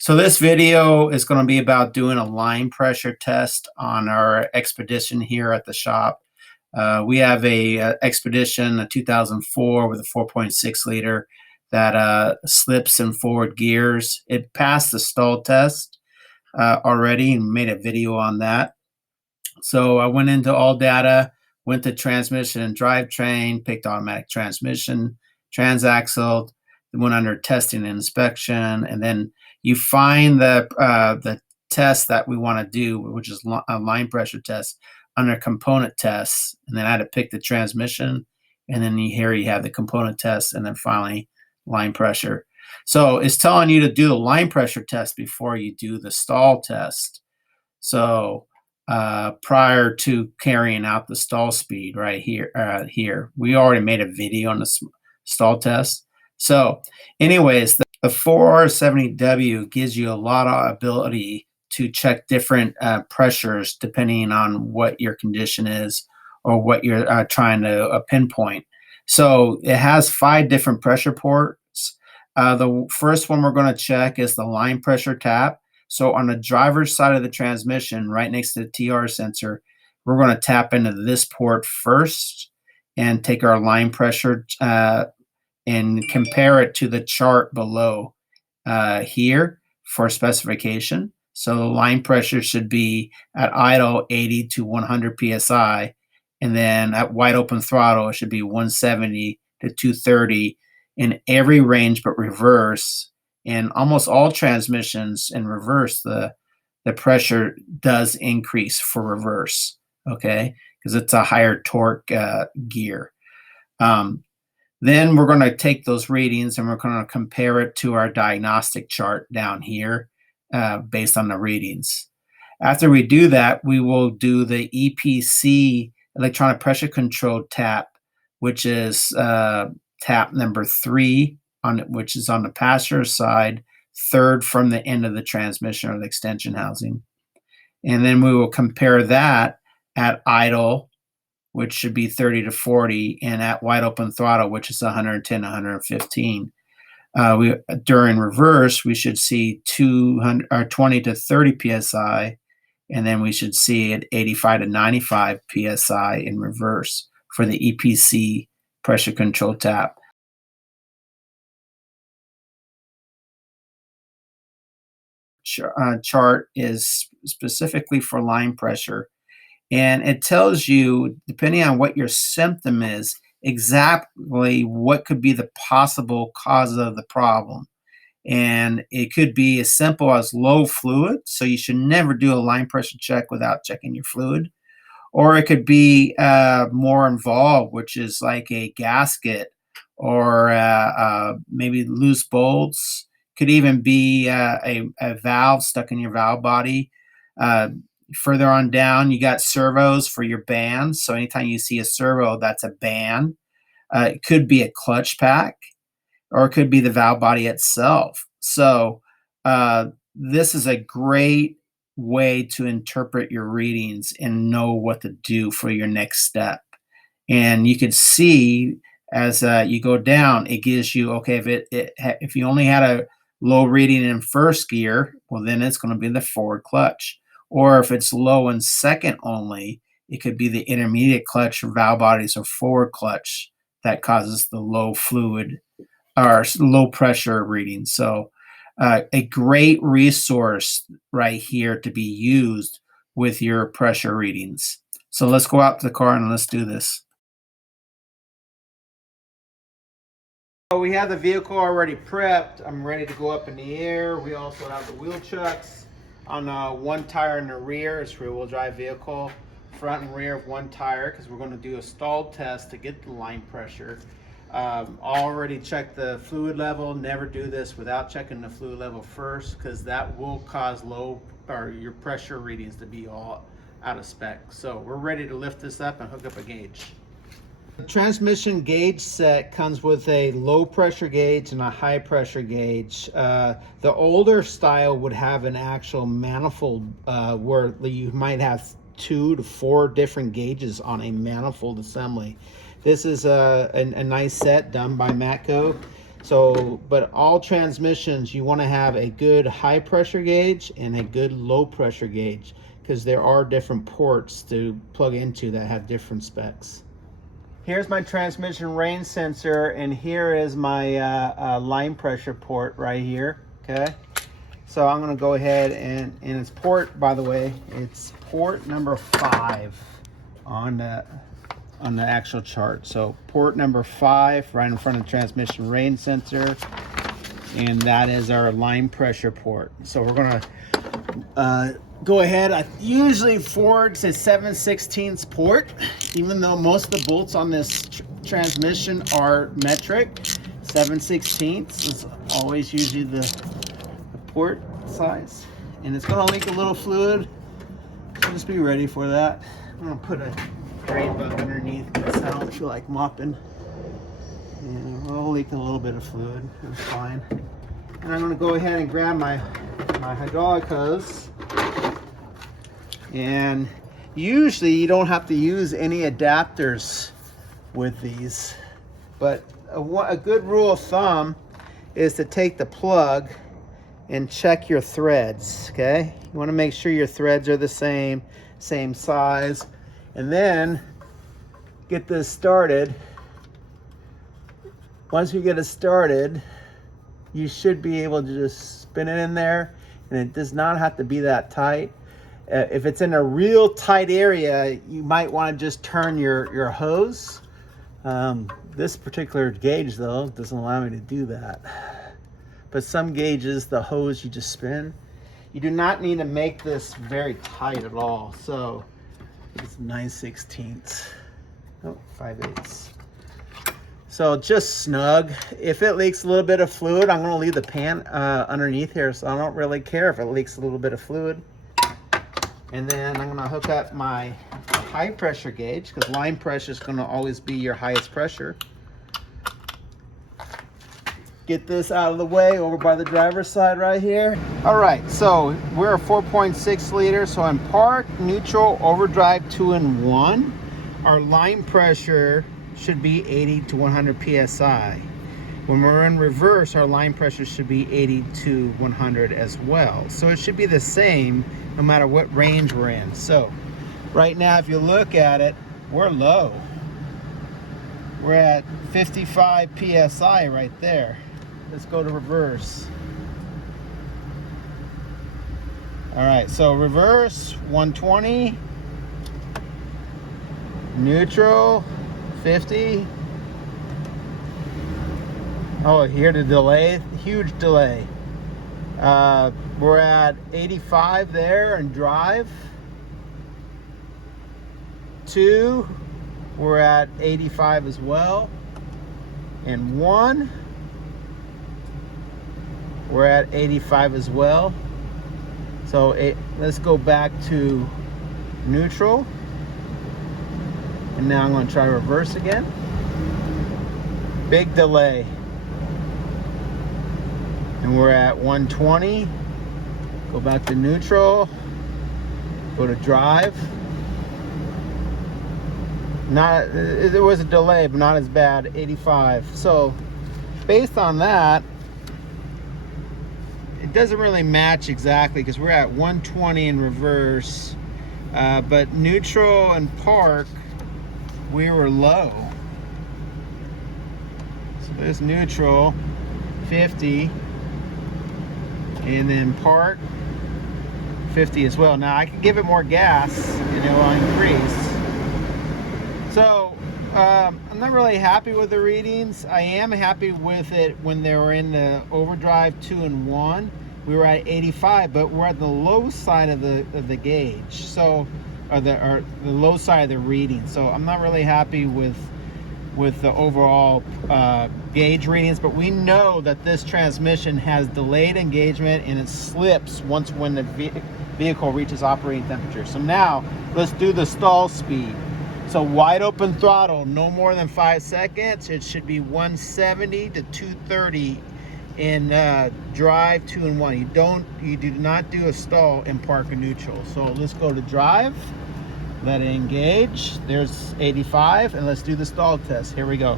So this video is going to be about doing a line pressure test on our Expedition here at the shop. We have a Expedition, a 2004 with a 4.6 liter that slips in forward gears. It passed the stall test already and made a video on that. So I went into all data, went to transmission and drivetrain, picked automatic transmission, transaxle, went under testing and inspection, and then you find the test that we want to do, which is a line pressure test, under component tests, and then I had to pick the transmission, and then here you have the component test, and then finally line pressure. So it's telling you to do the line pressure test before you do the stall test. So prior to carrying out the stall speed right here, we already made a video on the stall test. So anyways, the 470W gives you a lot of ability to check different pressures depending on what your condition is or what you're trying to pinpoint. So it has 5 different pressure ports. The first one we're going to check is the line pressure tap. So on the driver's side of the transmission, right next to the TR sensor, we're going to tap into this port first and take our line pressure and compare it to the chart below here for specification. So the line pressure should be at idle 80 to 100 psi, and then at wide open throttle it should be 170 to 230 in every range but reverse. In almost all transmissions in reverse, the pressure does increase for reverse, okay, because it's a higher torque gear. Then we're going to take those readings and we're going to compare it to our diagnostic chart down here based on the readings. After we do that, we will do the EPC, electronic pressure control tap, which is tap number 3, which is on the passenger side, 3rd from the end of the transmission or the extension housing. And then we will compare that at idle, which should be 30 to 40, and at wide open throttle, which is 110, 115. During reverse, we should see 20 to 30 psi, and then we should see at 85 to 95 psi in reverse for the EPC pressure control tap. Chart is specifically for line pressure, and it tells you, depending on what your symptom is, exactly what could be the possible cause of the problem. And it could be as simple as low fluid, so you should never do a line pressure check without checking your fluid. Or it could be more involved, which is like a gasket or maybe loose bolts. Could even be a valve stuck in your valve body. Further on down, you got servos for your bands. So anytime you see a servo, that's a band. It could be a clutch pack, or it could be the valve body itself. So this is a great way to interpret your readings and know what to do for your next step. And you could see as you go down, it gives you, okay, if you only had a low reading in first gear, well, then it's going to be the forward clutch. Or if it's low in second only, it could be the intermediate clutch or valve bodies or forward clutch that causes the low fluid or low pressure reading. So a great resource right here to be used with your pressure readings. So let's go out to the car and let's do this. So we have the vehicle already prepped. I'm ready to go up in the air. We also have the wheel chucks on one tire in the rear. It's rear-wheel drive vehicle, front and rear of one tire, because we're going to do a stall test to get the line pressure. Already checked the fluid level. Never do this without checking the fluid level first, because that will cause your pressure readings to be all out of spec. So we're ready to lift this up and hook up a gauge. The transmission gauge set comes with a low pressure gauge and a high pressure gauge. The older style would have an actual manifold where you might have 2 to 4 different gauges on a manifold assembly. This is a nice set done by Matco. So, but all transmissions, you want to have a good high pressure gauge and a good low pressure gauge, because there are different ports to plug into that have different specs. Here's my transmission range sensor, and here is my line pressure port right here. Okay, so I'm going to go ahead and it's port, by the way, it's port number 5 on the actual chart. So port number 5 right in front of the transmission range sensor, and that is our line pressure port. So we're going to go ahead. Usually Ford's a 7/16 port, even though most of the bolts on this transmission are metric. 7/16 is always usually the port size, and it's going to leak a little fluid, so just be ready for that. I'm going to put a drain bucket underneath because I don't feel like mopping. And we'll leak a little bit of fluid. It's fine. And I'm going to go ahead and grab my hydraulic hose. And usually you don't have to use any adapters with these, but a good rule of thumb is to take the plug and check your threads. Okay, you want to make sure your threads are the same size, and then get this started. Once you get it started, you should be able to just spin it in there, and it does not have to be that tight. If it's in a real tight area, you might want to just turn your hose. This particular gauge, though, doesn't allow me to do that. But some gauges, the hose you just spin. You do not need to make this very tight at all. So it's 9/16. Oh, 5/8. So just snug. If it leaks a little bit of fluid, I'm going to leave the pan underneath here, so I don't really care if it leaks a little bit of fluid. And then I'm going to hook up my high pressure gauge, because line pressure is going to always be your highest pressure. Get this out of the way over by the driver's side right here. All right, so we're a 4.6 liter. So in park, neutral, overdrive 2 and 1, our line pressure should be 80 to 100 psi. When we're in reverse, our line pressure should be 80 to 100 as well. So it should be the same no matter what range we're in. So right now, if you look at it, we're low. We're at 55 psi right there. Let's go to reverse. All right, so reverse 120, neutral 50. Oh, here the delay, huge delay. We're at 85 there and drive. 2, we're at 85 as well. And 1, we're at 85 as well. So let's go back to neutral. And now I'm going to try reverse again. Big delay. And we're at 120. Go back to neutral. Go to drive. There was a delay, but not as bad. 85. So based on that, it doesn't really match exactly, because we're at 120 in reverse, but neutral and park, we were low. So there's neutral 50, and then park 50 as well. Now I can give it more gas and it will increase. So I'm not really happy with the readings. I am happy with it when they were in the overdrive 2 and 1. We were at 85, but we're at the low side of the gauge, so or the low side of the reading. So I'm not really happy with the overall gauge readings. But we know that this transmission has delayed engagement, and it slips when the vehicle reaches operating temperature. So now let's do the stall speed. So wide open throttle, no more than 5 seconds. It should be 170 to 230 in drive 2 and 1. You do not do a stall in park or neutral. So let's go to drive, let it engage. There's 85, and let's do the stall test. Here we go.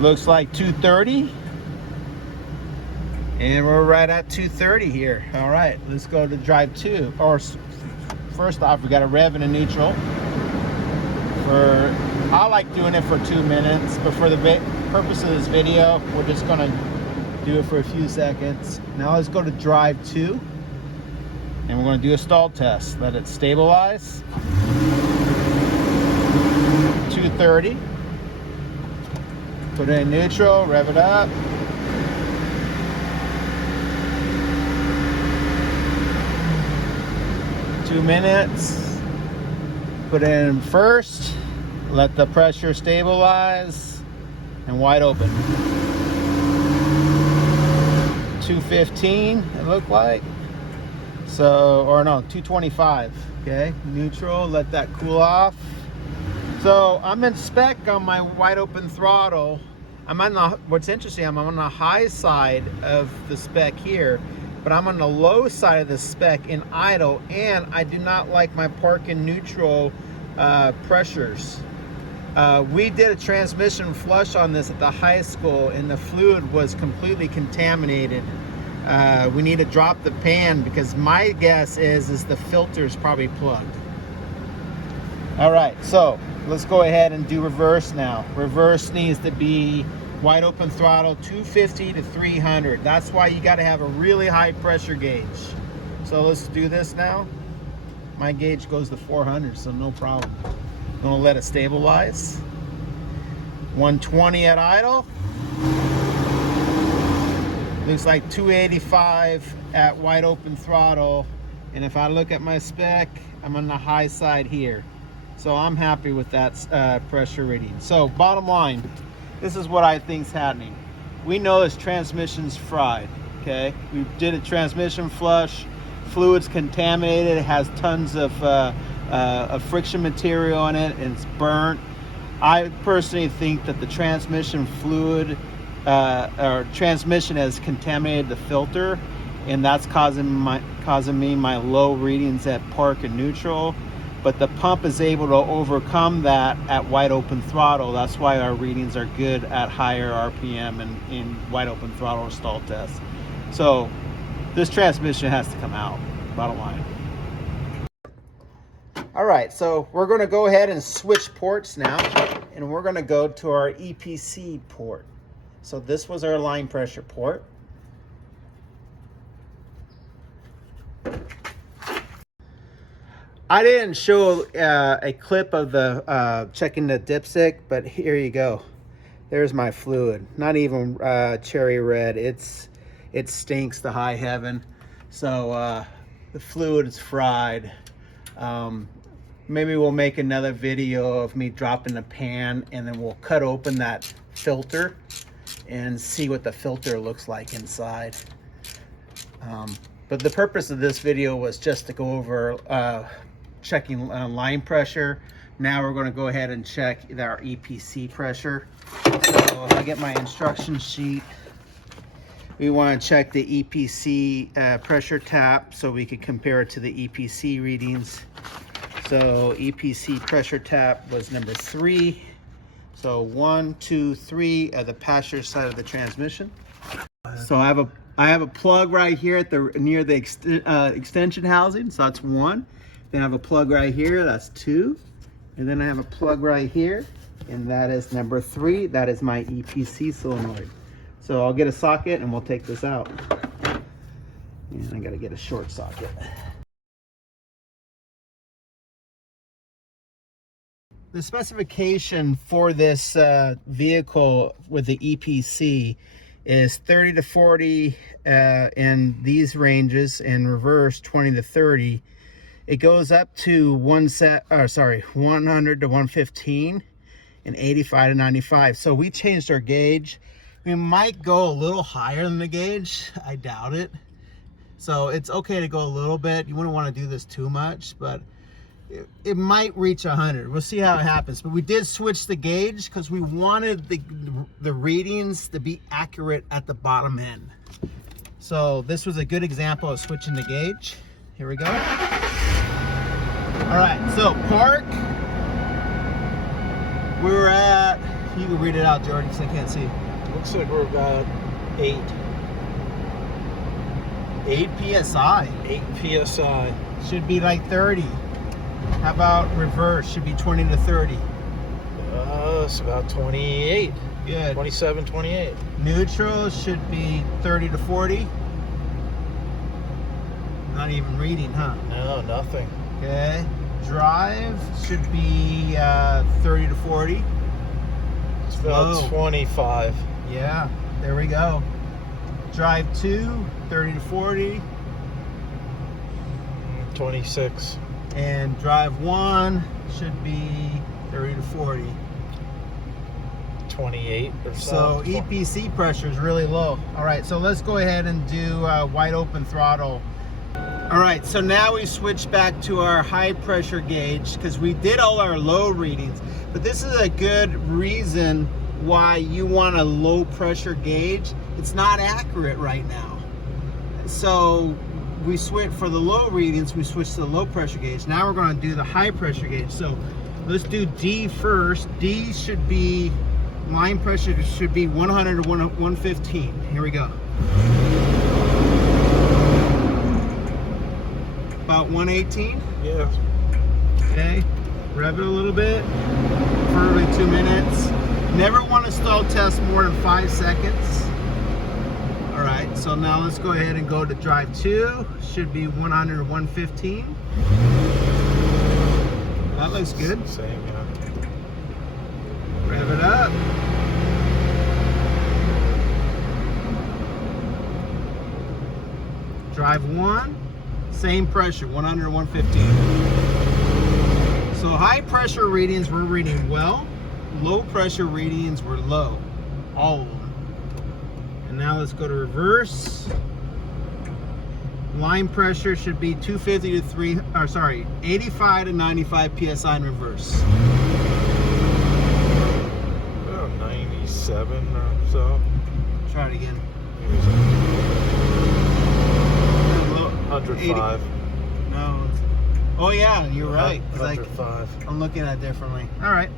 Looks like 230. And we're right at 230 here. All right, let's go to drive 2. Or first off, we got a rev and a neutral. I like doing it for 2 minutes, but for the purpose of this video, we're just gonna do it for a few seconds. Now let's go to drive 2, and we're gonna do a stall test. Let it stabilize. 230. Put it in neutral, rev it up. Two minutes. Put it in first. Let the pressure stabilize, and wide open. 215 it looked like. So, or no, 225. Okay, neutral, let that cool off. So I'm in spec on my wide open throttle. What's interesting, I'm on the high side of the spec here, but I'm on the low side of the spec in idle, and I do not like my park and neutral pressures. We did a transmission flush on this at the high school, and the fluid was completely contaminated. We need to drop the pan because my guess is the filter is probably plugged. All right, so let's go ahead and do reverse now. Reverse needs to be wide open throttle 250 to 300. That's why you got to have a really high pressure gauge. So let's do this now. My gauge goes to 400, so no problem. Gonna let it stabilize. 120 at idle. Looks like 285 at wide open throttle. And if I look at my spec, I'm on the high side here. So I'm happy with that pressure reading. So bottom line, this is what I think is happening. We know this transmission's fried, okay? We did a transmission flush. Fluid's contaminated. It has tons of friction material in it, and it's burnt. I personally think that the transmission fluid or transmission has contaminated the filter, and that's causing me my low readings at park and neutral. But the pump is able to overcome that at wide open throttle. That's why our readings are good at higher RPM and in wide open throttle stall tests. So this transmission has to come out, bottom line. All right, so we're going to go ahead and switch ports now, and we're going to go to our EPC port. So this was our line pressure port. I didn't show a clip of the checking the dipstick, but here you go. There's my fluid. Not even cherry red. It stinks to high heaven. So the fluid is fried. Maybe we'll make another video of me dropping the pan, and then we'll cut open that filter and see what the filter looks like inside. But the purpose of this video was just to go over checking line pressure. Now we're going to go ahead and check our EPC pressure. So if I get my instruction sheet, we want to check the EPC pressure tap so we can compare it to the EPC readings. So EPC pressure tap was number 3. So 1, 2, 3 at the passenger side of the transmission. So I have a plug right here at near the extension housing. So that's 1. Then I have a plug right here. That's 2. And then I have a plug right here, and that is number 3. That is my EPC solenoid. So I'll get a socket and we'll take this out. And I got to get a short socket. The specification for this vehicle with the EPC is 30 to 40 in these ranges, and reverse 20 to 30. It goes up to 100 to 115 and 85 to 95. So we changed our gauge. We might go a little higher than the gauge. I doubt it. So it's okay to go a little bit. You wouldn't want to do this too much, but it might reach 100. We'll see how it happens. But we did switch the gauge because we wanted the readings to be accurate at the bottom end. So this was a good example of switching the gauge. Here we go. All right, so park, we're at, You can read it out, Jordan, because I can't see. Looks like we're about 8. 8 psi. 8 psi. Should be like 30. How about reverse? Should be 20 to 30. It's about 28. Good. 27, 28. Neutral should be 30 to 40. Not even reading, huh? No, nothing. Okay. Drive should be 30 to 40. It's about Slow. 25. Yeah, there we go. Drive 2, 30 to 40. 26. And drive 1 should be 30 to 40. 28 or So EPC pressure is really low. All right, so let's go ahead and do wide open throttle. All right, so now we switch back to our high pressure gauge because we did all our low readings, but this is a good reason why you want a low pressure gauge. It's not accurate right now. So we switch for the low readings, we switch to the low pressure gauge. Now we're going to do the high pressure gauge. So let's do D first. D should be, line pressure should be 100 to 115. Here we go. About 118? Yeah. Okay. Rev it a little bit. Preferably 2 minutes. Never want to stall test more than 5 seconds. All right, so now let's go ahead and go to drive 2. Should be 100 to 115. That looks good. Same, yeah. Rev it up. Drive 1, same pressure, 100 to 115. So high pressure readings we're reading well, low pressure readings were low, all of them. And now let's go to reverse. Line pressure should be 250 to 85 to 95 psi in reverse. About 97 or so. Try it again. 105. No. Oh yeah, you're right. 105. I'm looking at it differently. All right.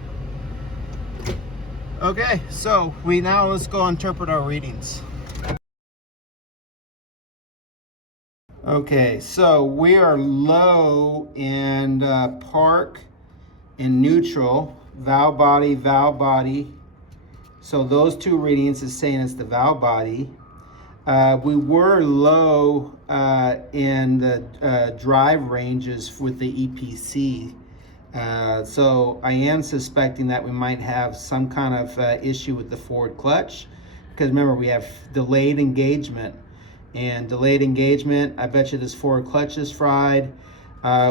Okay, so let's go interpret our readings. Okay, so we are low in park and neutral, valve body. So those two readings is saying it's the valve body. We were low in the drive ranges with the EPC. So I am suspecting that we might have some kind of issue with the forward clutch, because remember we have delayed engagement, and delayed engagement, I bet you this forward clutch is fried.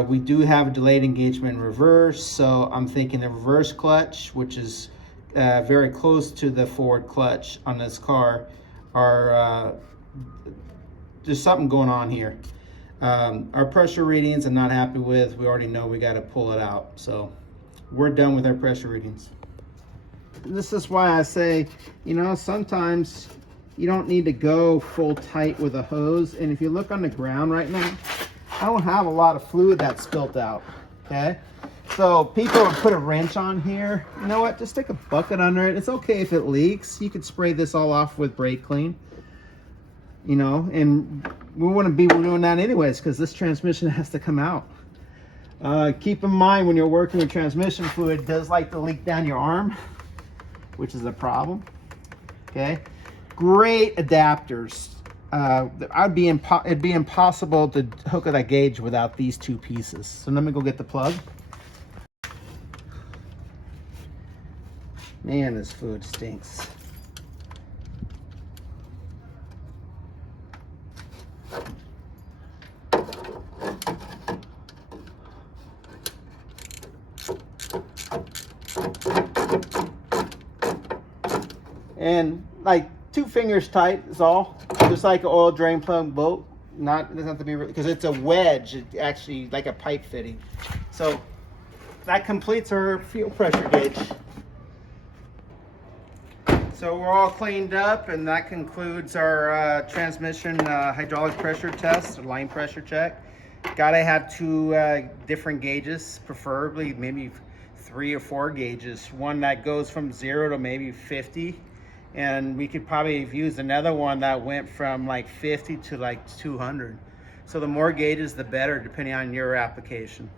We do have a delayed engagement in reverse, so I'm thinking the reverse clutch, which is very close to the forward clutch on this car, are there's something going on here. Our pressure readings I'm not happy with. We already know we got to pull it out, so we're done with our pressure readings. This is why I say, sometimes you don't need to go full tight with a hose. And if you look on the ground right now, I don't have a lot of fluid that's spilt out. Okay, so people would put a wrench on here. You know what, just stick a bucket under it. It's okay if it leaks. You could spray this all off with brake clean, and we wouldn't be doing that anyways, because this transmission has to come out. Keep in mind, when you're working with transmission fluid, it does like to leak down your arm, which is a problem. Okay, great adapters. It'd be impossible to hook that gauge without these two pieces. So let me go get the plug. Man, this food stinks. And like 2 fingers tight is all, just like an oil drain plug bolt. It doesn't have to be, because it's a wedge. It's actually like a pipe fitting. So that completes our fuel pressure gauge. So we're all cleaned up, and that concludes our transmission hydraulic pressure test, or line pressure check. Gotta have 2 different gauges, preferably maybe 3 or 4 gauges, one that goes from 0 to maybe 50, and we could probably have used another one that went from like 50 to like 200. So the more gauges, the better, depending on your application.